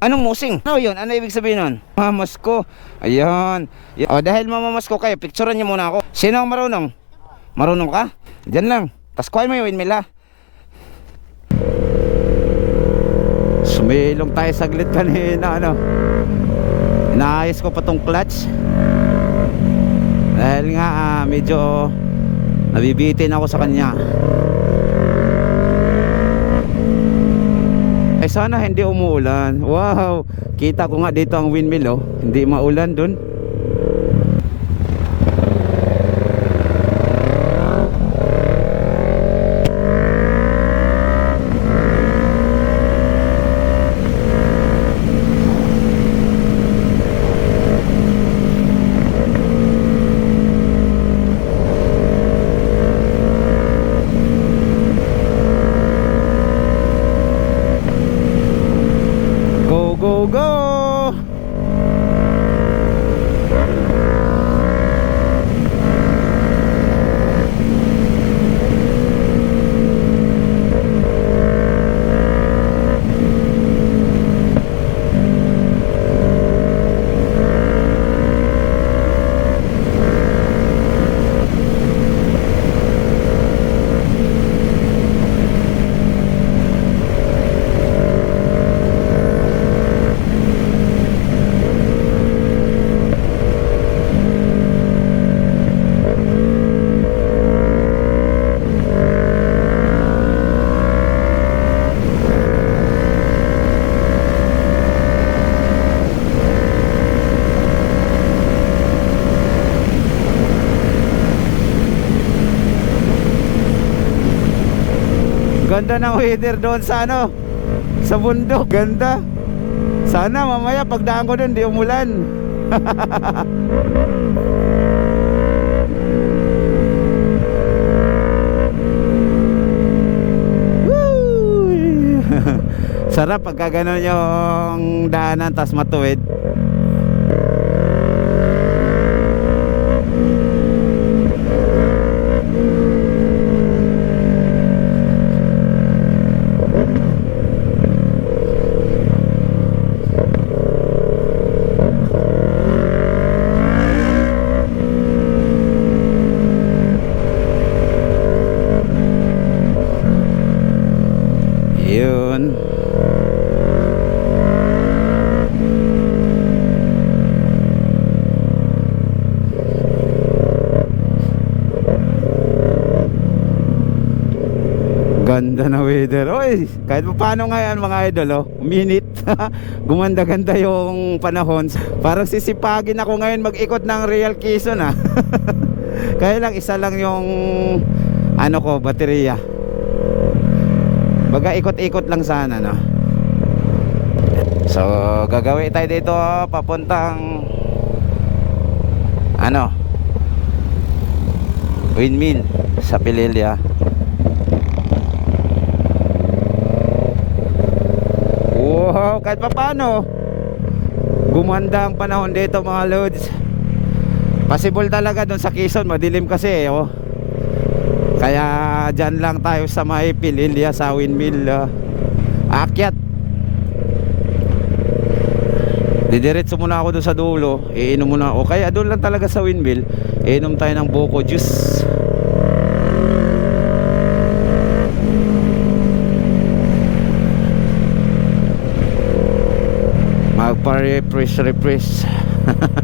Anong musing? Ano yun? Ano ibig sabihin nun? Mamas ko. Ayun. O dahil mamamas ko kayo, picturean niyo muna ako. Sino ang marunong? Marunong ka? Diyan lang. Tapos kuha mo yung windmill ha. Sumilong tayo saglit kanina ano. Inaayos ko pa tong clutch. Dahil nga ah, medyo nabibitin ako sa kanya. Sana hindi umuulan. Wow, kita ko nga dito ang windmill oh. Hindi maulan dun. Ganda ng weather doon sa ano Sa bundok. Ganda. Sana mamaya pagdaan ko doon di umulan! Sarap pagka ganun yung daanan tas matuwid Yun Ganda na weather. Oy, kahit pa paano ngayon mga idol, oh, minute. Gumanda-ganda yung panahon. Parang sisipagin ako ngayon mag-ikot ng Real Quezon ah. Kaya lang isa lang yung ano ko, baterya. Baga ikot-ikot lang sana no. So gagawin tayo dito papuntang ano windmill sa Pililya. Paano gumanda ang panahon dito mga loads. Possible talaga doon sa Quezon, madilim kasi eh, oh. Kaya dyan lang tayo sa may Pililya sa windmill uh, Akyat Didiretso muna ako doon sa dulo Iinom muna ako. Kaya doon lang talaga sa windmill Iinom tayo ng buko juice Magpa-refresh refresh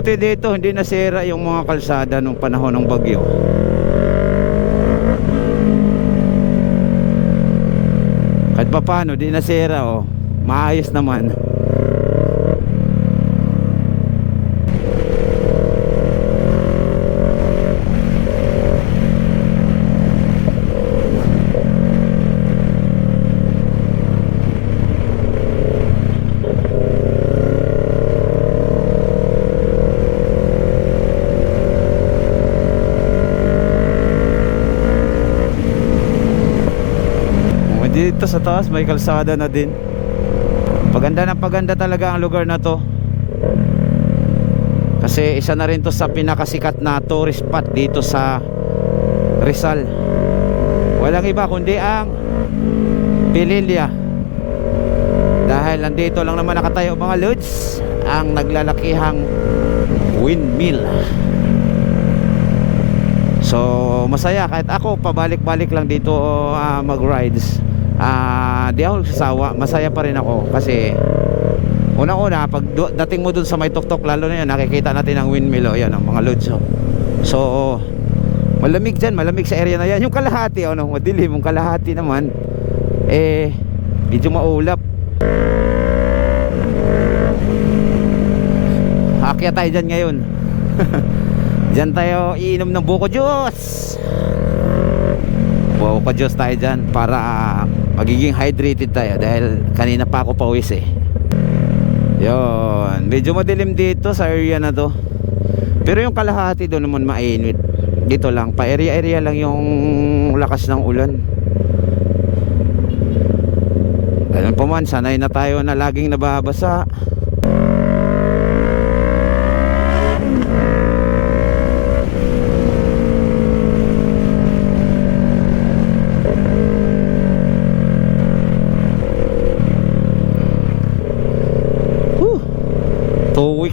Buti dito hindi nasira yung mga kalsada nung panahon ng bagyo. Kahit pa paano di nasira oh maayos naman dito sa taas may kalsada na din. Paganda ng paganda talaga ang lugar na to. Kasi isa na rin to sa pinakasikat na tourist spot dito sa Rizal. Walang iba kundi ang Pililya dahil nandito lang naman nakatayo mga lods ang naglalakihang windmill. So masaya kahit ako pabalik-balik lang dito ah, mag-rides. Ah, di ako sasawa, masaya pa rin ako kasi unang-una pag du- dating mo dun sa may tuktok lalo na yun nakikita natin ang windmill oh, yan ang mga lods oh. So malamig dyan, malamig sa area na yan. Yung kalahati ano, madilim yung kalahati naman eh medyo maulap. Akyat tayo dyan ngayon. Diyan tayo iinom ng buko juice Buko juice tayo dyan Para magiging hydrated tayo Dahil kanina pa ako pawis eh. Yun. Medyo madilim dito sa area na to. Pero yung kalahati doon naman mainit. Dito lang. Pa area area lang yung lakas ng ulan. Ganun pa man. Sanay na tayo na laging nababasa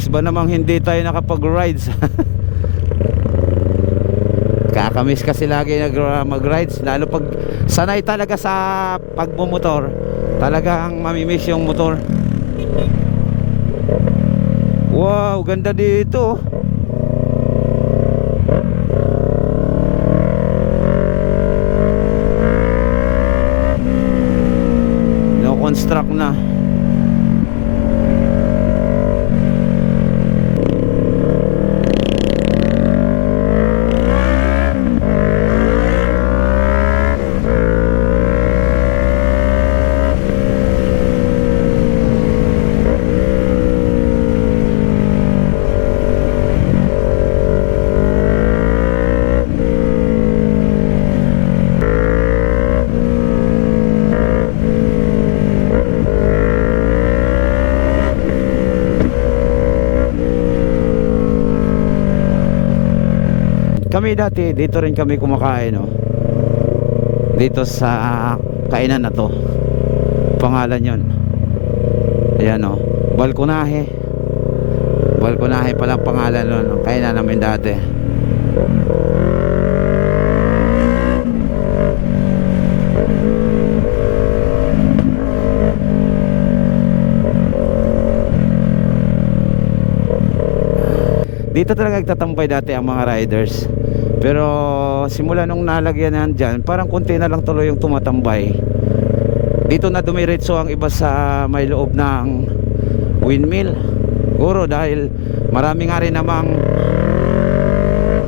weeks ba namang hindi tayo nakapag-rides? Kakamiss kasi lagi nag mag-rides lalo pag sanay talaga sa pagmumotor. Talagang mamimiss yung motor. Wow, ganda dito. No construct na. Kami dati dito rin kami kumakain no. Dito sa kainan na to. Pangalan 'yon. Ayan no. Balkonahe. Balkonahe pala ang pangalan nun. Ang Kainan namin dati. Dito talaga nagtatambay dati ang mga riders. Pero simula nung nalagyan yan dyan, parang konti na lang tuloy yung tumatambay. Dito na dumiretso ang iba sa may loob ng windmill. Guro dahil marami nga rin namang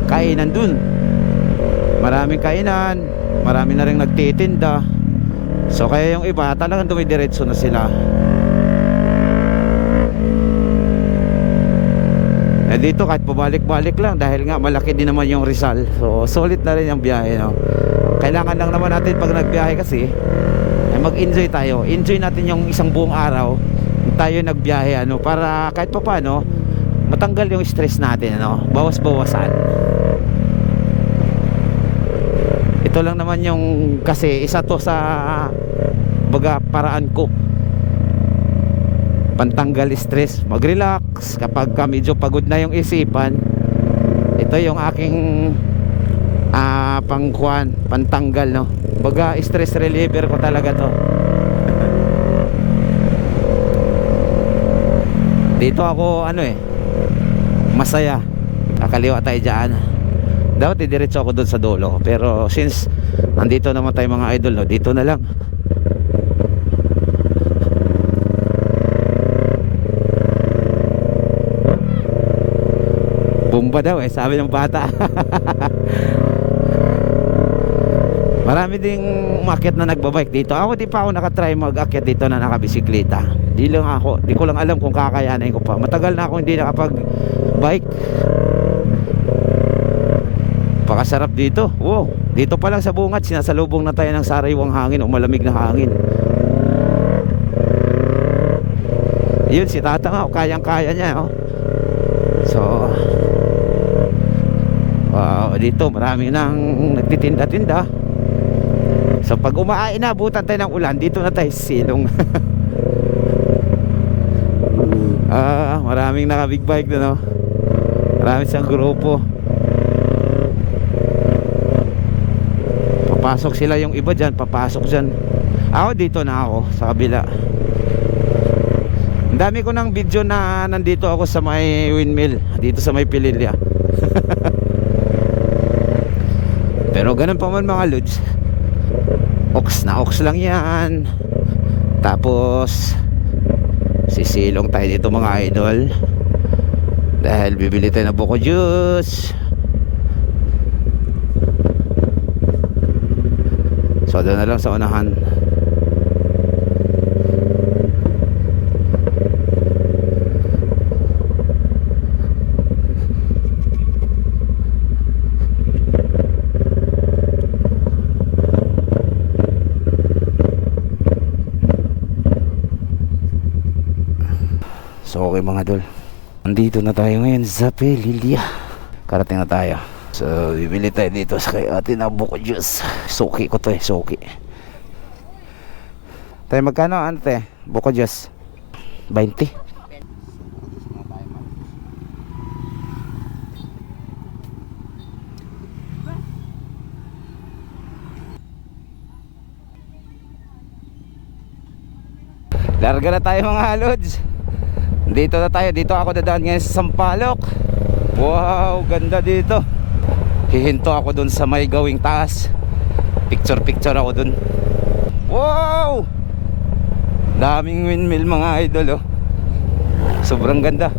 kainan dun. Maraming kainan, marami na rin nagtitinda. So kaya yung iba talagang dumidiretso na sila. Eh dito kahit pabalik-balik lang dahil nga malaki din naman yung Rizal. So solid na rin yung biyahe no. Kailangan lang naman natin pag nagbiyahe kasi eh, mag-enjoy tayo. Enjoy natin yung isang buong araw tayo nagbiyahe ano para kahit pa paano matanggal yung stress natin ano. Bawas-bawasan. Ito lang naman yung kasi isa to sa baga paraan ko pantanggal stress, mag-relax kapag ka medyo pagod na yung isipan. Ito yung aking ah pangkuan, pantanggal no. Baga stress reliever ko talaga to. Dito ako ano eh masaya. Kakaliwa tayo diyan. Dapat diretso ako doon sa dulo pero since nandito naman tayo mga idol no, dito na lang. Tumba daw eh, sabi ng bata. Marami ding umakyat na nagbabike dito. Ako di pa ako nakatry mag-akyat dito na nakabisikleta. Di lang ako, di ko lang alam kung kakayanin ko pa. Matagal na ako hindi nakapag-bike. Pakasarap dito. Wow, dito pa lang sa bungad, sinasalubong na tayo ng sariwang hangin o malamig na hangin. Yun, si tata nga, kayang-kaya niya. Oh. So, dito marami nang nagtitinda-tinda. So pag umaay na, butan tayo ng ulan, dito na tayo silong. ah, maraming naka big bike doon, no? Marami siyang grupo. Papasok sila yung iba dyan, papasok dyan. Ako dito na ako, sa kabila. Ang dami ko ng video na nandito ako sa may windmill, dito sa may Pililya. Pero ganun pa man mga lods. Ox na ox lang yan. Tapos sisilong tayo dito mga idol. Dahil bibili tayo ng buko juice. So doon na lang sa unahan. So okay mga dol Andito na tayo ngayon sa Pelilya Karating na tayo. So bibili tayo dito sa kay ate na buko juice. Suki ko to eh, suki. Tayo magkano ano te? Buko juice. 20 Larga na tayo mga lods Dito na tayo Dito ako dadaan ngayon sa Sampalok Wow ganda dito Hihinto ako dun sa may gawing taas Picture picture ako dun Wow Daming windmill mga idol oh. Sobrang ganda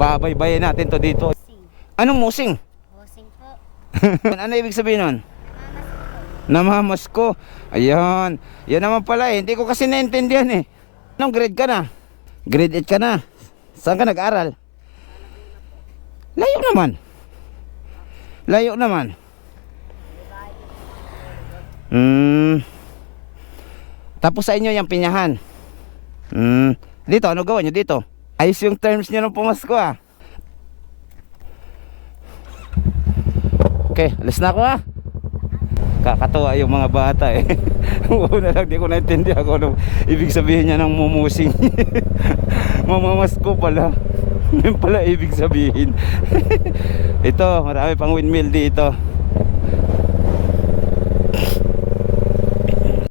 Babaybayin natin to dito Anong musing? Hosing po. ano ibig sabihin nun? Namamas ko. Ayan. Yan naman pala eh. Hindi ko kasi naintindihan eh. Anong grade ka na? Grade 8 ka na. Saan ka nag-aral? Layo naman. Layo naman. Hmm. Tapos sa inyo yung pinyahan. Hmm. Dito, ano gawa nyo dito? Ayos yung terms nyo nung pumasko ah. Okay, alis na ako ah. Kakatuwa yung mga bata eh. Una lang di ko naintindihan kung ano ibig sabihin niya ng mumusing. Mamamas ko pala. Yun pala ibig sabihin. Ito, marami pang windmill dito.